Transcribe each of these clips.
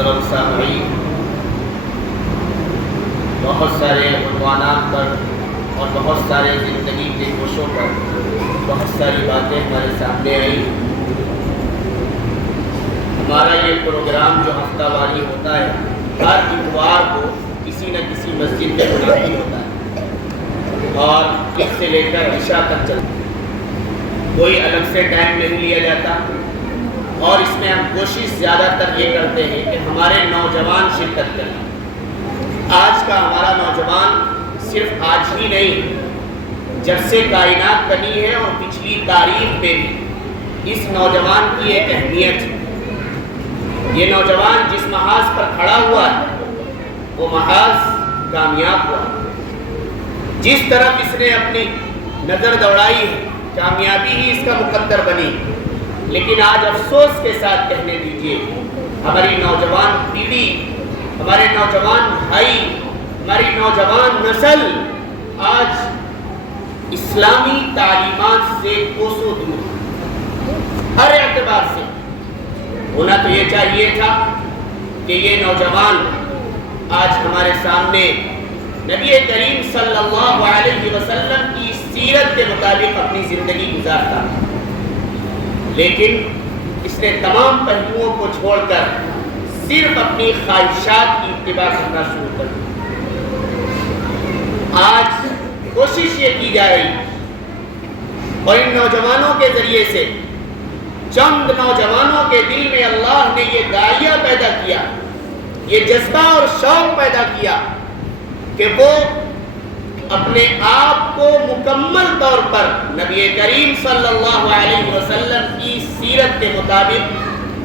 محترم سامعین، بہت سارے عنوانات پر اور بہت سارے زندگی کے گوشوں پر بہت ساری باتیں ہمارے سامنے آئیں۔ ہمارا یہ پروگرام جو ہفتہ واری ہوتا ہے، ہر اتوار کو کسی نہ کسی مسجد میں منعقد ہوتا ہے اور اس سے لے کر عشاء تک چلتا ہے۔ کوئی الگ سے ٹائم نہیں لیا جاتا اور اس میں ہم کوشش زیادہ تر یہ کرتے ہیں کہ ہمارے نوجوان شرکت کریں۔ آج کا ہمارا نوجوان صرف آج ہی نہیں، جب سے کائنات بنی ہے اور پچھلی تاریخ میں بھی اس نوجوان کی ایک اہمیت ہے۔ یہ نوجوان جس محاذ پر کھڑا ہوا ہے وہ محاذ کامیاب ہوا۔ جس طرف اس نے اپنی نظر دوڑائی ہے کامیابی ہی اس کا مقدر بنی۔ لیکن آج افسوس کے ساتھ کہنے دیجئے، ہماری نوجوان پیڑھی، ہمارے نوجوان بھائی، ہماری نوجوان نسل آج اسلامی تعلیمات سے کوسوں دور، ہر اعتبار سے۔ ہونا تو یہ چاہیے تھا کہ یہ نوجوان آج ہمارے سامنے نبی کریم صلی اللہ علیہ وسلم کی سیرت کے مطابق اپنی زندگی گزارتا، لیکن اس نے تمام پہلوؤں کو چھوڑ کر صرف اپنی خواہشات کی اتباع کرنا شروع کر دیا۔ آج کوشش یہ کی جا رہی اور ان نوجوانوں کے ذریعے سے چند نوجوانوں کے دل میں اللہ نے یہ داعیہ پیدا کیا، یہ جذبہ اور شوق پیدا کیا کہ وہ اپنے آپ کو مکمل طور پر نبی کریم صلی اللہ علیہ وسلم کی سیرت کے مطابق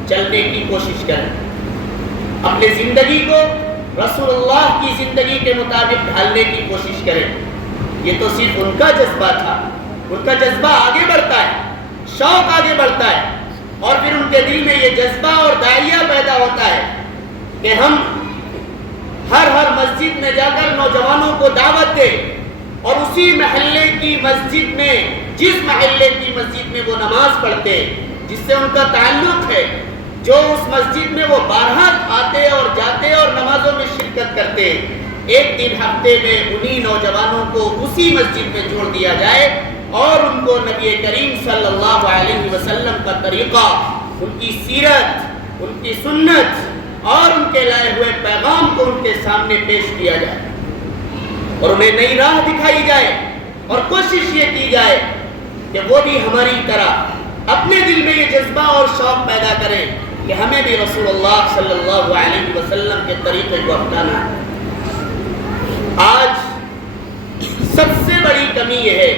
چلنے کی کوشش کریں، اپنی زندگی کو رسول اللہ کی زندگی کے مطابق ڈھالنے کی کوشش کریں۔ یہ تو صرف ان کا جذبہ تھا، ان کا جذبہ آگے بڑھتا ہے، شوق آگے بڑھتا ہے، اور پھر ان کے دل میں یہ جذبہ اور داعیہ پیدا ہوتا ہے کہ ہم ہر مسجد میں جا کر نوجوانوں کو دعوت دیں اور اسی محلے کی مسجد میں، جس محلے کی مسجد میں وہ نماز پڑھتے، جس سے ان کا تعلق ہے، جو اس مسجد میں وہ بارہا آتے اور جاتے اور نمازوں میں شرکت کرتے، ایک دن ہفتے میں انہی نوجوانوں کو اسی مسجد میں جوڑ دیا جائے اور ان کو نبی کریم صلی اللہ علیہ وسلم کا طریقہ، ان کی سیرت، ان کی سنت اور ان کے لائے ہوئے پیغام کو ان کے سامنے پیش کیا جائے اور انہیں نئی راہ دکھائی جائے، اور کوشش یہ کی جائے کہ وہ بھی ہماری طرح اپنے دل میں یہ جذبہ اور شوق پیدا کریں کہ ہمیں بھی رسول اللہ صلی اللہ علیہ وسلم کے طریقے کو اپنانا ہے۔ آج سب سے بڑی کمی یہ ہے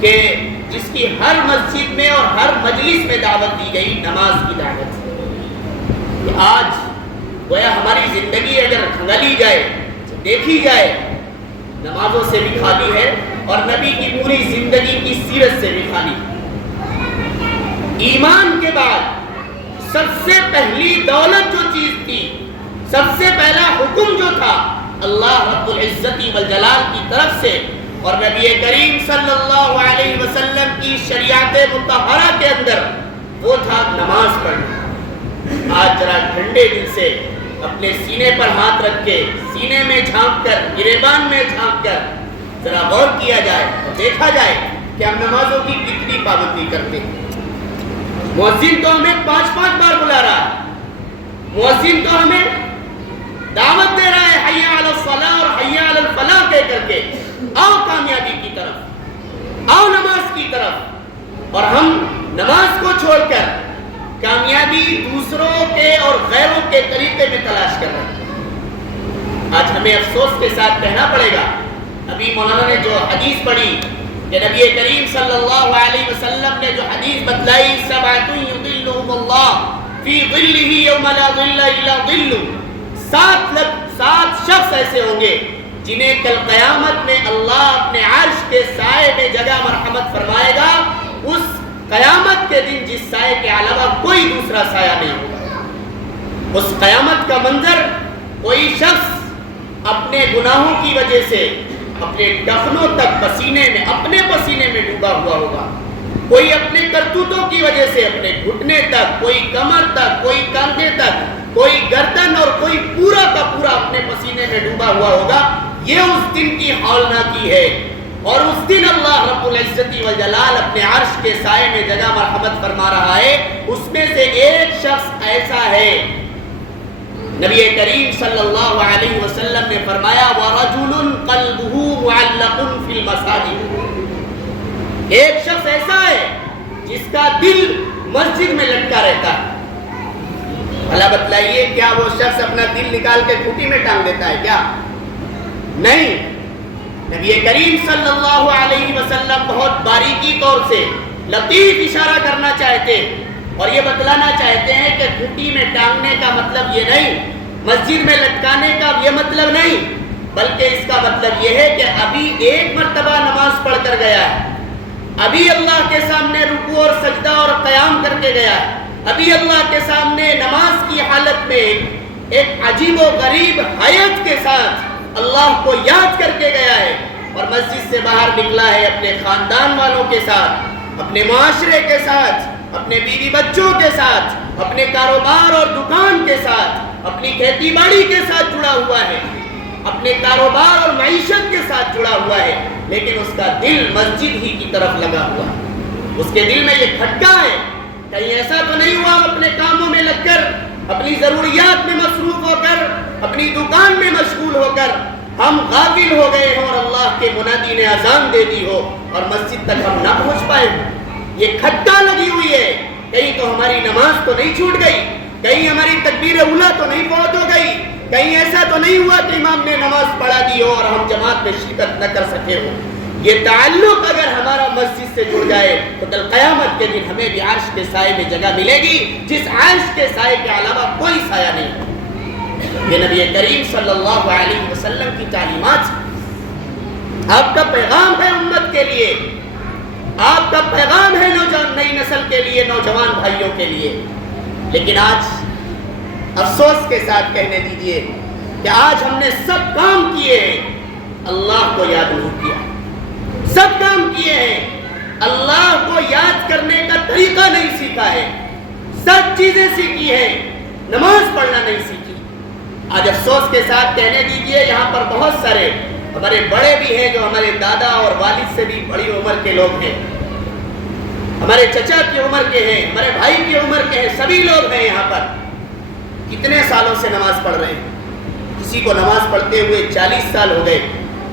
کہ جس کی ہر مسجد میں اور ہر مجلس میں دعوت دی گئی، نماز کی دعوت، کہ آج گویا ہماری زندگی اگر کھنگالی جائے، دیکھی جائے، نمازوں سے بھی خالی ہے اور نبی کی پوری زندگی کی سیرت سے بھی خالی ہے۔ ایمان کے بعد سب سے پہلی دولت جو چیز تھی، سب سے پہلا حکم جو تھا اللہ رب العزت والجلال کی طرف سے اور نبی کریم صلی اللہ علیہ وسلم کی شریعت مطہرہ کے اندر، وہ تھا نماز پڑھنا۔ آج ذرا ٹھنڈے دل سے اپنے سینے پر ہاتھ رکھ کے، سینے میں جھانک کر، گریبان میں جھانک کر ذرا غور کیا جائے اور دیکھا جائے کہ ہم نمازوں کی کتنی پابندی کرتے ہیں۔ مؤذن تو ہمیں 5 بار بلا رہا ہے، مؤذن تو ہمیں دعوت دے رہا ہے حی علی الصلاۃ اور حی علی الفلاح کہہ کر کے، آؤ کامیابی کی طرف، آؤ نماز کی طرف، اور ہم نماز کو چھوڑ کر کامیابی دوسروں کے اور غیروں کے طریقے میں تلاش کر رہے ہیں۔ آج ہمیں افسوس کے ساتھ کہنا پڑے گا، ابھی مولانا نے جو حدیث پڑھی کہ نبی کریم صلی اللہ علیہ وسلم نے جو حدیث بتلائی، سبعۃ یظلھم اللہ فی ظلہ یوم لا ظل الا ظلہ، 7 شخص ایسے ہوں گے جنہیں کل قیامت میں اللہ اپنے عرش کے سائے میں جگہ مرحمت فرمائے گا، اس قیامت کے دن جس سائے کے علاوہ کوئی دوسرا سایہ نہیں ہوگا۔ اس قیامت کا منظر، کوئی شخص اپنے گناہوں کی وجہ سے اپنے ٹخنوں تک پسینے میں، اپنے پسینے میں ڈوبا ہوا ہوگا، کوئی اپنے کرتوتوں کی وجہ سے اپنے گھٹنے تک، کوئی کمر تک، کوئی کندھے تک، کوئی ہوا ہوگا، یہ اس دن کی ہولناکی ہے. اور اس دن اللہ رب العزت والجلال اپنے عرش کے سائے میں جگہ مرحمت فرما رہا ہے. اس میں سے ایک شخص ایسا ہے، نبی کریم صلی اللہ علیہ وسلم نے فرمایا وَرَجُلٌ قَلْبُهُ مُعَلَّقٌ فِي الْمَسَاجِدِ، ایک شخص ایسا ہے جس کا دل مسجد میں لٹکا رہتا ہے. بھلا بتلائیے کیا وہ شخص اپنا دل نکال کے کھوٹی میں ٹانگ دیتا ہے کیا؟ نہیں. نبی کریم صلی اللہ علیہ وسلم بہت باریکی طور سے لطیف اشارہ کرنا چاہتے اور یہ بتلانا چاہتے ہیں کہ گھٹی میں ٹانگنے کا مطلب یہ نہیں، مسجد میں لٹکانے کا یہ مطلب نہیں، بلکہ اس کا مطلب یہ ہے کہ ابھی ایک مرتبہ نماز پڑھ کر گیا ہے، ابھی اللہ کے سامنے رکوع اور سجدہ اور قیام کر کے گیا ہے، ابھی اللہ کے سامنے نماز کی حالت میں ایک عجیب و غریب حیات کے ساتھ اللہ کو یاد کر کے گیا ہے، اور مسجد سے باہر نکلا ہے اپنے خاندان والوں کے ساتھ، اپنے معاشرے کے ساتھ، اپنے بیوی بچوں کے ساتھ، اپنے کاروبار اور دکان کے ساتھ، اپنی کھیتی باڑی کے ساتھ جڑا ہوا ہے، اپنے کاروبار اور معیشت کے ساتھ جڑا ہوا ہے، لیکن اس کا دل مسجد ہی کی طرف لگا ہوا ہے. اس کے دل میں یہ کھٹکا ہے، کہیں ایسا تو نہیں ہوا اپنے کاموں میں لگ کر، اپنی ضروریات میں مصروف ہو کر، اپنی دکان میں مشغول ہو کر ہم غافل ہو گئے ہوں اور اللہ کے منادی نے اذان دے دی ہو اور مسجد تک ہم نہ پہنچ پائے. یہ کھٹکا لگی ہوئی ہے، کہیں تو ہماری نماز تو نہیں چھوٹ گئی، کہیں ہماری تکبیر اولیٰ تو نہیں فوت ہو گئی، کہیں ایسا تو نہیں ہوا کہ امام نے نماز پڑھا دی ہو اور ہم جماعت میں شرکت نہ کر سکے ہو. یہ تعلق اگر ہمارا مسجد سے جڑ جائے تو کل قیامت کے دن ہمیں بھی عرش کے سائے میں جگہ ملے گی، جس عرش کے سائے کے علاوہ کوئی سایہ نہیں. یہ نبی کریم صلی اللہ علیہ وسلم کی تعلیمات، آپ کا پیغام ہے امت کے لیے، آپ کا پیغام ہے نئی نسل کے لیے، نوجوان بھائیوں کے لیے. لیکن آج افسوس کے ساتھ کہنے دیجئے کہ آج ہم نے سب کام کیے ہیں، اللہ کو یاد نہیں کیا. سب کام کیے ہیں، اللہ کو یاد کرنے کا طریقہ نہیں سیکھا ہے. سب چیزیں سیکھی ہیں، نماز پڑھنا نہیں سیکھی. آج افسوس کے ساتھ کہنے دیجئے یہاں پر بہت سارے ہمارے بڑے بھی ہیں جو ہمارے دادا اور والد سے بھی بڑی عمر کے لوگ ہیں، ہمارے چچا کی عمر کے ہیں، ہمارے بھائی کی عمر کے ہیں، سبھی لوگ ہیں یہاں پر. کتنے سالوں سے نماز پڑھ رہے ہیں؟ کسی کو نماز پڑھتے ہوئے 40 سال ہو گئے،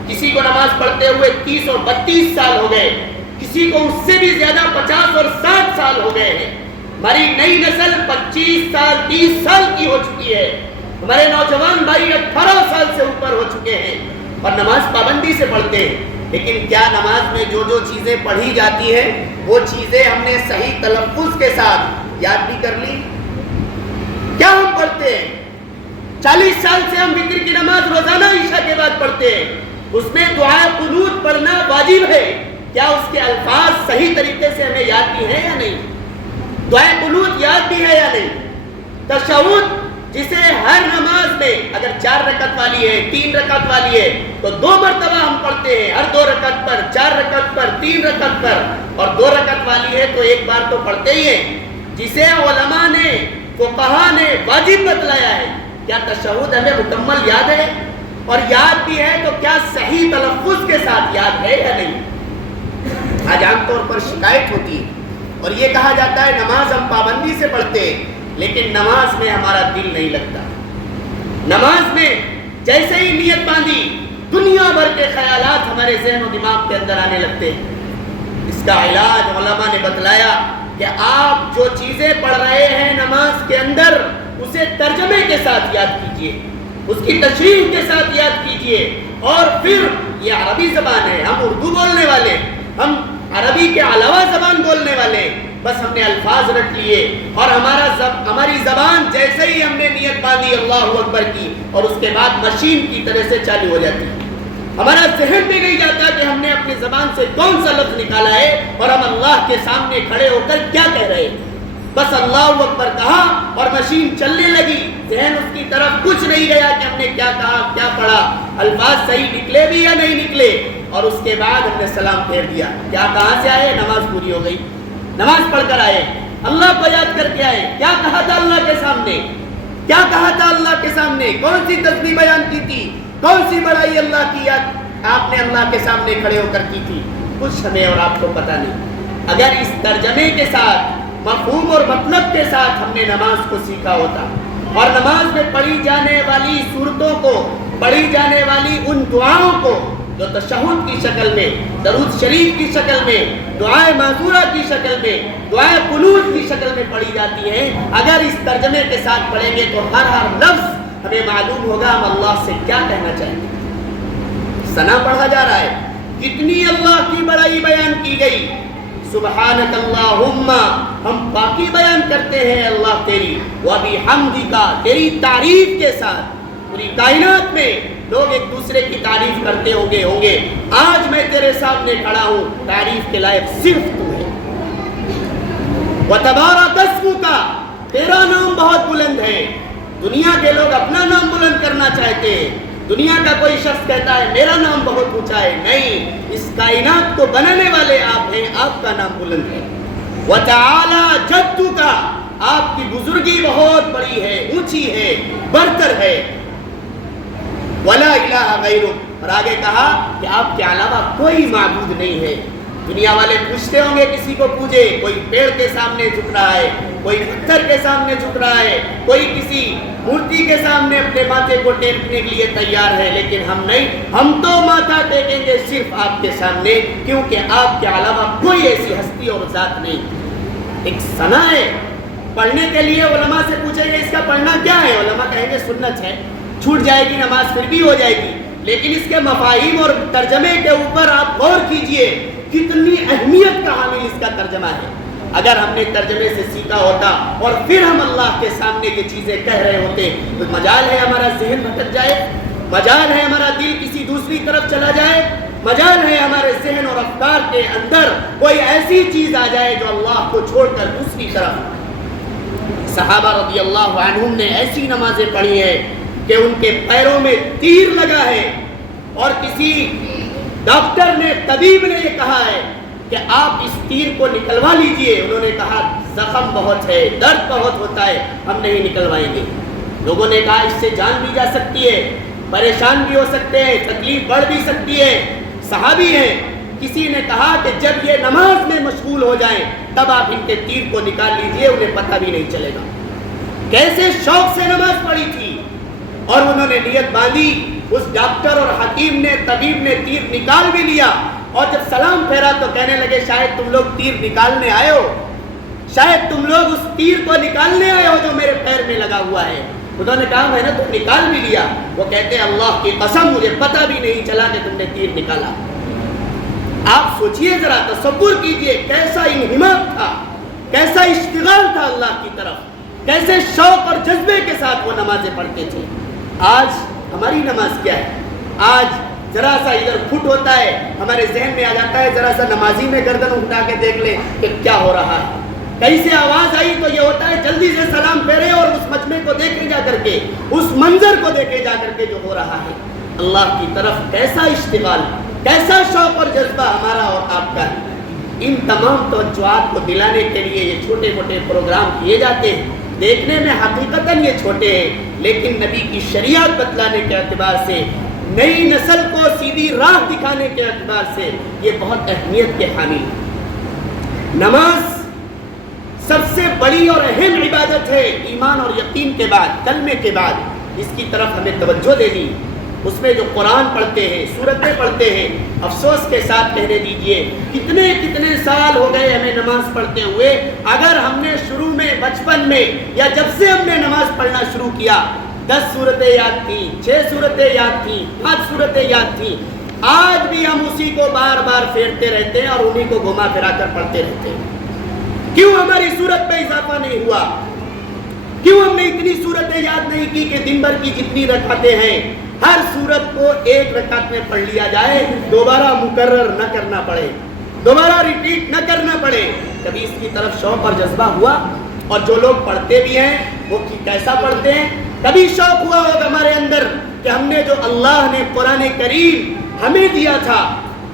کسی کو نماز پڑھتے ہوئے 30 اور 32 سال ہو گئے، کسی کو اس سے بھی زیادہ 50 اور 60 سال ہو گئے ہیں. ہماری نئی نسل 25 سال 30 سال کی ہو چکی ہے، ہمارے نوجوان بھائی 18 سال سے اوپر ہو چکے ہیں اور نماز پابندی سے پڑھتے ہیں. لیکن کیا نماز میں جو جو چیزیں پڑھی جاتی ہیں وہ چیزیں ہم نے صحیح تلفظ کے ساتھ یاد بھی کر لی؟ کیا ہم پڑھتے ہیں؟ 40 سال سے ہم وتر کی نماز روزانہ عشاء کے بعد پڑھتے ہیں، اس میں دعا قنوت پڑھنا واجب ہے. کیا اس کے الفاظ صحیح طریقے سے ہمیں یاد بھی ہیں یا نہیں؟ دعا قنوت یاد بھی ہے یا نہیں؟ تشہد جسے ہر نماز میں اگر 4 رکعت والی ہے، 3 رکعت والی ہے تو 2 مرتبہ ہم پڑھتے ہیں، ہر 2 رکعت پر، 4 رکعت پر، 3 رکعت پر، اور 2 رکعت والی ہے تو ایک بار تو پڑھتے ہی ہیں، جسے علماء نے فقہا نے واجب بتلایا ہے. کیا تشہد ہمیں مکمل یاد ہے؟ اور یاد بھی ہے تو کیا صحیح تلفظ کے ساتھ یاد ہے یا نہیں؟ آج عام طور پر شکایت ہوتی ہے اور یہ کہا جاتا ہے نماز ہم پابندی سے پڑھتے ہیں لیکن نماز میں ہمارا دل نہیں لگتا. نماز میں جیسے ہی نیت باندھی دنیا بھر کے خیالات ہمارے ذہن و دماغ کے اندر آنے لگتے ہیں. اس کا علاج علماء نے بتلایا کہ آپ جو چیزیں پڑھ رہے ہیں نماز کے اندر اسے ترجمے کے ساتھ یاد کیجئے، اس کی تشریح کے ساتھ یاد کیجئے. اور پھر یہ عربی زبان ہے، ہم اردو بولنے والے، ہم عربی کے علاوہ زبان بولنے والے، بس ہم نے الفاظ رکھ لیے اور ہماری زبان جیسے ہی ہم نے نیت باندھی اللہ اکبر کی اور اس کے بعد مشین کی طرح سے چالو ہو جاتی ہے. ہمارا ذہن بھی نہیں جاتا کہ ہم نے اپنی زبان سے کون سا لفظ نکالا ہے اور ہم اللہ کے سامنے کھڑے ہو کر کیا کہہ رہے ہیں. بس اللہ اکبر کہا اور مشین چلنے لگی، ذہن اس کی طرف کچھ نہیں گیا کہ ہم نے کیا کہا، کیا پڑھا، الفاظ صحیح نکلے بھی یا نہیں نکلے، اور اس کے بعد ہم نے سلام پھیر دیا. کیا کہاں سے آئے؟ نماز پوری ہو گئی، نماز پڑھ کر آئے، اللہ کو یاد کر کے آئے. کیا کہا تھا اللہ کے سامنے؟ کیا کہا تھا اللہ کے سامنے؟ کون سی تسبیح بیان کی تھی؟ کون سی بڑائی اللہ کی آپ نے اللہ کے سامنے کھڑے ہو کر کی تھی؟ کچھ ہمیں اور آپ کو پتہ نہیں۔ اگر اس ترجمے کے ساتھ، مفہوم اور مطلب کے ساتھ ہم نے نماز کو سیکھا ہوتا اور نماز میں پڑھی جانے والی صورتوں کو، پڑھی جانے والی ان دعاؤں کو جو تشہد کی شکل میں، درود شریف کی شکل میں، دعائے معذورہ کی شکل میں، دعائے قنوت کی شکل میں پڑھی جاتی ہیں، اگر اس ترجمے کے ساتھ پڑھیں گے تو ہر لفظ ہمیں معلوم ہوگا ہم اللہ سے کیا کہنا چاہیں گے۔ ثنا پڑھا جا رہا ہے، کتنی اللہ کی بڑائی بیان کی گئی۔ سبحانک اللہم، ہم باقی بیان کرتے ہیں اللہ تیری، وبحمدک، تیری تعریف کے ساتھ۔ پوری کائنات میں لوگ ایک دوسرے کی تعریف کرتے ہوں گے، آج میں تیرے سامنے کھڑا ہوں، تعریف کے لائق صرف تو ہے۔ وتبارک اسمک، تیرا نام بہت بلند ہے۔ دنیا کے لوگ اپنا نام بلند کرنا چاہتے ہیں، دنیا کا کوئی شخص کہتا ہے میرا نام بہت اونچا ہے، نہیں، اس کائنات کو بنانے والے آپ ہیں، آپ کا نام بلند ہے۔ وتعالی جدک، آپ کی بزرگی بہت بڑی ہے، اونچی ہے، برتر ہے۔ ولا الہ غیرک، اور آگے کہا کہ آپ کے علاوہ کوئی معبود نہیں ہے۔ دنیا والے پوچھتے ہوں گے، کسی کو پوچھے، کوئی پیڑ کے سامنے جھک رہا ہے، کوئی پتھر کے سامنے جھک رہا ہے، کوئی کسی مورتی کے سامنے اپنے ماتھے کو ٹیکنے کے لیے تیار ہے، لیکن ہم نہیں، ہم تو ماتھا ٹیکیں گے صرف آپ کے سامنے، کیونکہ آپ کے علاوہ کوئی ایسی ہستی اور ذات نہیں۔ ایک ثنا ہے، پڑھنے کے لیے علماء سے پوچھیں گے اس کا پڑھنا کیا ہے، علماء کہیں گے سنت ہے، چھوٹ جائے گی نماز پھر بھی ہو جائے گی، لیکن اس کے مفاہیم اور ترجمے کے اوپر آپ غور کیجئے، کتنی اہمیت کا حامل اس کا ترجمہ ہے۔ اگر ہم نے ترجمے سے سیکھا ہوتا اور پھر ہم اللہ کے سامنے یہ چیزیں کہہ رہے ہوتے تو مجال ہے ہمارا ذہن بھٹک جائے، مجال ہے ہمارا دل کسی دوسری طرف چلا جائے، مجال ہے ہمارے ذہن اور افکار کے اندر کوئی ایسی چیز آ جائے جو اللہ کو چھوڑ کر دوسری طرف۔ صحابہ رضی اللہ عنہم نے ایسی نمازیں پڑھی ہیں کہ ان کے پیروں میں تیر لگا ہے، اور کسی ڈاکٹر نے، طبیب نے یہ کہا ہے کہ آپ اس تیر کو نکلوا لیجئے، انہوں نے کہا زخم بہت ہے، درد بہت ہوتا ہے، ہم نہیں نکلوائیں گے۔ لوگوں نے کہا اس سے جان بھی جا سکتی ہے، پریشان بھی ہو سکتے ہیں، تکلیف بڑھ بھی سکتی ہے، صحابی ہیں۔ کسی نے کہا کہ جب یہ نماز میں مشغول ہو جائیں تب آپ ان کے تیر کو نکال لیجئے، انہیں پتہ بھی نہیں چلے گا۔ کیسے شوق سے نماز پڑھی تھی، اور انہوں نے نیت باندھی، اس ڈاکٹر اور حکیم نے، طبیب نے تیر نکال بھی لیا، اور جب سلام پھیرا تو کہنے لگے شاید تم لوگ تیر نکالنے آئے ہو، شاید تم لوگ اس تیر کو نکالنے آئے ہو جو میرے پیر میں لگا ہوا ہے۔ انہوں نے کہا میں نے تو نکال بھی لیا۔ وہ کہتے ہیں اللہ کی قسم مجھے پتہ بھی نہیں چلا کہ تم نے تیر نکالا۔ آپ سوچئے ذرا، تصور کیجئے کیسا انہماک تھا، کیسا اشتغال تھا اللہ کی طرف، کیسے شوق اور جذبے کے ساتھ وہ نمازیں پڑھتے تھے۔ آج ہماری نماز کیا ہے؟ آج ذرا سا ادھر پھٹ ہوتا ہے، ہمارے ذہن میں آ جاتا ہے ذرا سا نمازی میں گردن اٹھا کے دیکھ لیں کہ کیا ہو رہا ہے، کہیں سے آواز آئی تو یہ ہوتا ہے جلدی سے سلام پھیرے اور اس مجمع کو دیکھے جا کر کے، اس منظر کو دیکھے جا کر کے جو ہو رہا ہے۔ اللہ کی طرف کیسا اشتغال، کیسا شوق اور جذبہ ہمارا اور آپ کا ہے۔ ان تمام توجہات کو دلانے کے لیے یہ چھوٹے موٹے پروگرام کیے جاتے ہیں، دیکھنے میں حقیقتاً یہ چھوٹے ہیں، لیکن نبی کی شریعت بتلانے کے اعتبار سے، نئی نسل کو سیدھی راہ دکھانے کے اعتبار سے یہ بہت اہمیت کے حامل ہے۔ نماز سب سے بڑی اور اہم عبادت ہے، ایمان اور یقین کے بعد، کلمے کے بعد، اس کی طرف ہمیں توجہ دینی۔ اس میں جو قرآن پڑھتے ہیں، سورتیں پڑھتے ہیں، افسوس کے ساتھ کہنے دیجئے کتنے سال ہو گئے ہمیں نماز پڑھتے ہوئے، اگر ہم نے شروع میں، بچپن میں، یا جب سے ہم نے نماز پڑھنا شروع کیا 10 سورتیں یاد تھیں، 6 سورتیں یاد تھیں، 5 سورتیں یاد تھیں، آج بھی ہم اسی کو بار بار پھیرتے رہتے ہیں اور انہی کو گھما پھرا کر پڑھتے رہتے ہیں۔ کیوں ہماری سورت میں اضافہ نہیں ہوا؟ کیوں ہم نے اتنی سورتیں یاد نہیں کی کہ دن بھر کی جتنی رکعتیں ہیں ہر سورت کو ایک رکعت میں پڑھ لیا جائے، دوبارہ مکرر نہ کرنا پڑے، دوبارہ ریپیٹ نہ کرنا پڑے؟ کبھی اس کی طرف شوق اور جذبہ ہوا؟ اور جو لوگ پڑھتے بھی ہیں وہ کیسا پڑھتے ہیں؟ کبھی شوق ہوا ہوگا ہمارے اندر کہ ہم نے جو اللہ نے قرآن کریم ہمیں دیا تھا،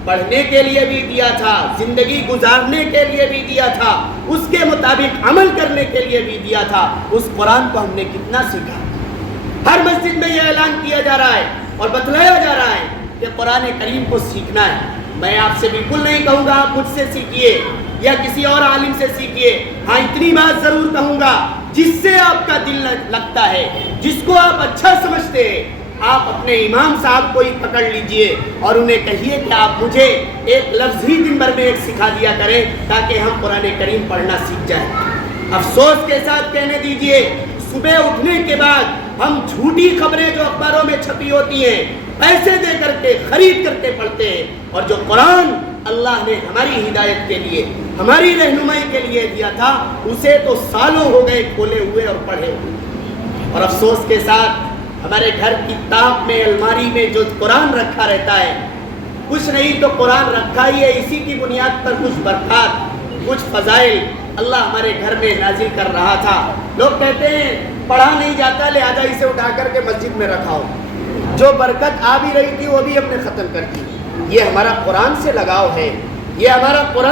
پڑھنے کے لیے بھی دیا تھا، زندگی گزارنے کے لیے بھی دیا تھا، اس کے مطابق عمل کرنے کے لیے بھی دیا تھا، اس قرآن کو ہم نے کتنا سیکھا؟ ہر مسجد میں یہ اعلان کیا جا رہا ہے اور بتلایا جا رہا ہے کہ قرآن کریم کو سیکھنا ہے۔ میں آپ سے بالکل نہیں کہوں گا آپ مجھ سے سیکھیے یا کسی اور عالم سے سیکھیے، ہاں اتنی بات ضرور کہوں گا، جس سے آپ کا دل لگتا ہے، جس کو آپ اچھا سمجھتے ہیں، آپ اپنے امام صاحب کو ہی پکڑ لیجئے اور انہیں کہیے کہ آپ مجھے ایک لفظ ہی دن بھر میں ایک سکھا دیا کریں تاکہ ہم قرآن کریم پڑھنا سیکھ جائیں۔ افسوس کے ساتھ کہنے دیجئے، صبح اٹھنے کے بعد ہم جھوٹی خبریں جو اخباروں میں چھپی ہوتی ہیں پیسے دے کر کے خرید کر کے پڑھتے ہیں، اور جو قرآن اللہ نے ہماری ہدایت کے لیے، ہماری رہنمائی کے لیے دیا تھا، اسے تو سالوں ہو گئے کھولے ہوئے اور پڑھے ہوئے۔ اور افسوس کے ساتھ ہمارے گھر کی تاپ میں، الماری میں جو قرآن رکھا رہتا ہے، کچھ نہیں تو قرآن رکھا ہی ہے، اسی کی بنیاد پر کچھ برکات، کچھ فضائل اللہ ہمارے گھر میں نازل کر رہا تھا۔ لوگ کہتے ہیں پڑھا نہیں جاتا لہذا اسے اٹھا کر کے مسجد میں رکھا ہو، جو برکت آ بھی رہی تھی وہ بھی ہم نے ختم کر دی۔ یہ ہمارا قرآن سے لگاؤ ہے، یہ ہمارا قرآن